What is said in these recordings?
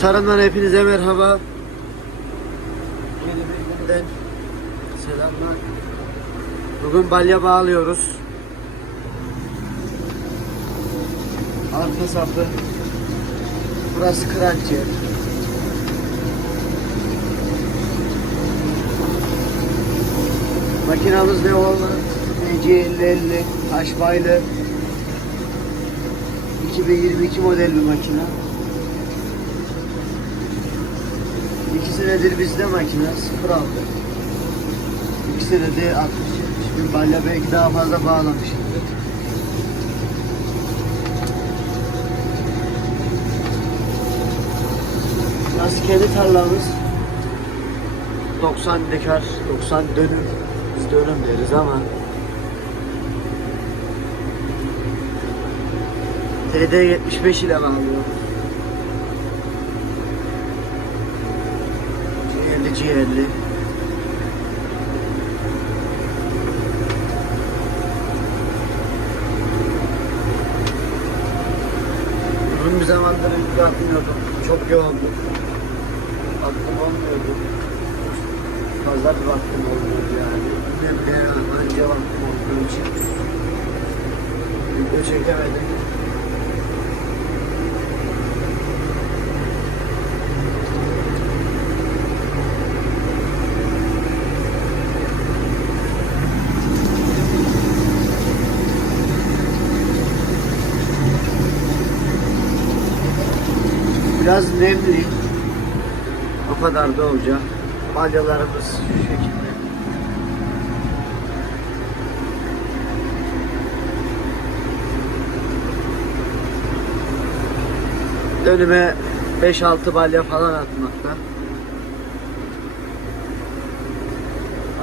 Tarım'dan hepinize merhaba. Yeni bir günden selamlar. Bugün balya bağlıyoruz. Arka sapı. Burası kıraççı. Makinamız ne oldu? EC5050 Haşbaylı 2022 model bir makina. İki senedir bizde makine sıfır aldı. İki senede 60 bin balya belki daha fazla bağlamışımdır. Burası kendi tarlamız. 90 dekar, 90 dönüm. Biz dönüm deriz ama TD 75 ile bağlıyor. C50 C50 Uzun bir zamandır ilgi atmıyordum. Çok yoğundum. Aklım olmuyordu. Fazla bir vaktim olmuyordu yani. Ne bile anca vaktim olduğu için. Video çekemedim. Biraz nemli. O kadar da olacak. Balyalarımız şu şekilde. Önüme 5-6 balya falan atmakta.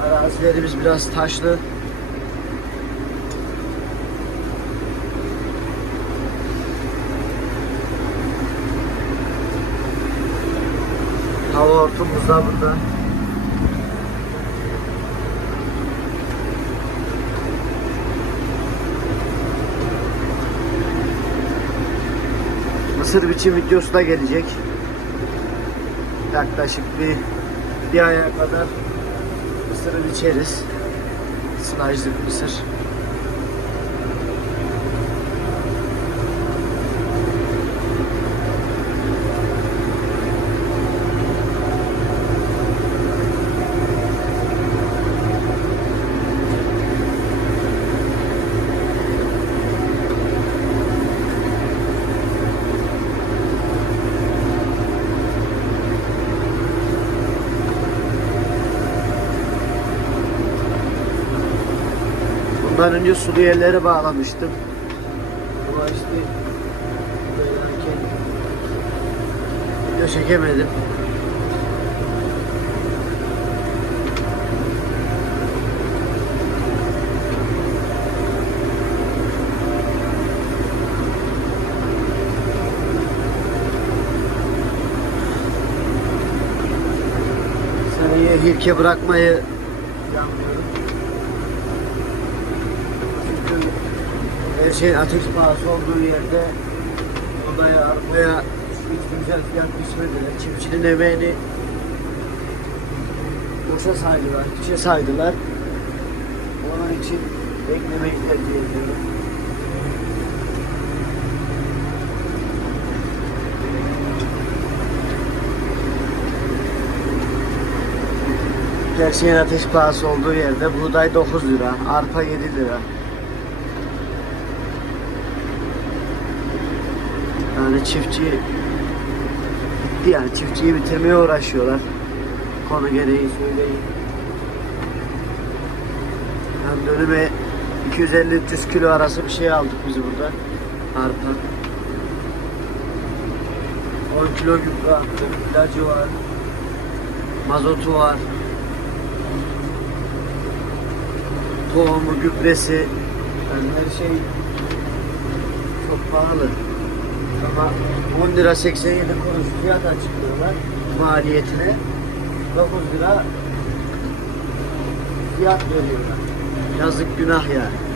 Arazilerimiz biraz taşlı. Hava ortamımız da burada. Mısır biçim videosu da gelecek. Yaklaşık bir bir aya kadar mısırı biçeriz. Sılajlık mısır. Bundan önce sulu yerlere bağlamıştım. Ama işte video çekemedim. Seneye hirke bırakmayı planlıyorum. Çünkü her şeyin ateş pahası olduğu yerde odaya, arabaya hiç güzel fiyat biçmediler. Çiftçinin emeğini boşa saydılar, hiçe saydılar. Onun için beklemek tercih ediyorum. Her şeyin ateş pahası olduğu yerde buğday 9 lira, arpa 7 lira. Yani çiftçi bitti yani çiftçiyi bitirmeye uğraşıyorlar. Konu gereği söyleyeyim. Yani dönüme 250-300 kilo arası bir şey aldık biz burada. Arpa. 10 kilo gübre attık. İlacı var. Mazotu var. Tohumu, gübresi. Yani her şey çok pahalı. Ama 10 lira 87 kuruş fiyat açıklıyorlar maliyetine. 9 lira fiyat veriyorlar. Yazık günah yani.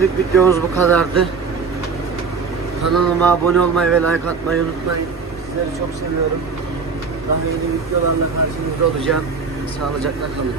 Bugünlük videomuz bu kadardı. Kanalıma abone olmayı ve like atmayı unutmayın. Sizleri çok seviyorum. Daha yeni videolarla karşınızda olacağım. Sağlıcakla kalın.